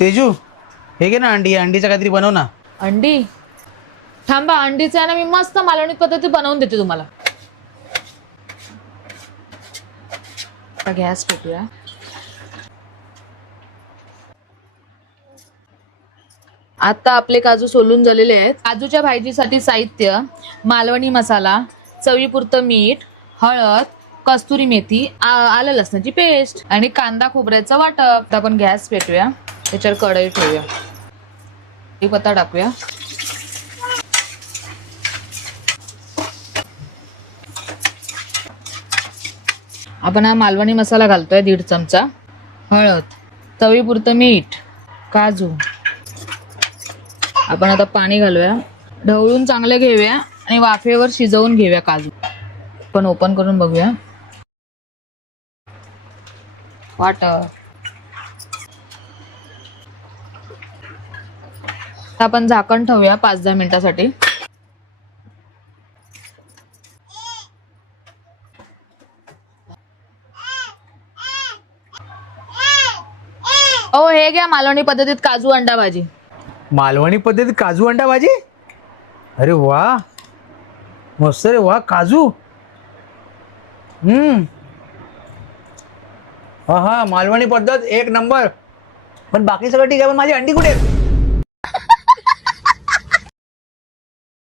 तेजू, हे घे ना अंडी, अंडीचं काहीतरी बनव ना. अंडी? थांबा, अंडीचं आहे ना मी मस्त मालवणी पद्धतीत बनवून देते तुम्हाला. आता गॅस पेटूया. आता आपले काजू सोलून झालेले आहेत. काजूच्या भाजीसाठी साहित्य: मालवणी मसाला, चवीपुरतं मीठ, हळद, कस्तुरी मेथी, आलं लसणाची पेस्ट आणि कांदा खोबऱ्याचं वाटप. आता आपण गॅस पेटूया, त्याच्यावर कढई ठेवूया, कढीपत्ता टाकूया. आपण हा मालवणी मसाला घालतोय 1.5 चमचा, हळद, चवीपुरतं मीठ, काजू. आपण आता पाणी घालूया, ढवळून चांगले घेऊया आणि वाफेवर शिजवून घेऊया काजू. आपण ओपन करून बघूया. वाटप. आपण झाकण ठेवूया 5-10 मिनिटासाठी. हे घ्या मालवणी पद्धतीत काजू अंडा भाजी. मालवणी पद्धतीत काजू अंडा भाजी? अरे वा, मस्त रे वा. काजू, हा मालवणी पद्धत एक नंबर. पण बाकी सगळं ठीक आहे, पण माझी अंडी कुठे आहेत?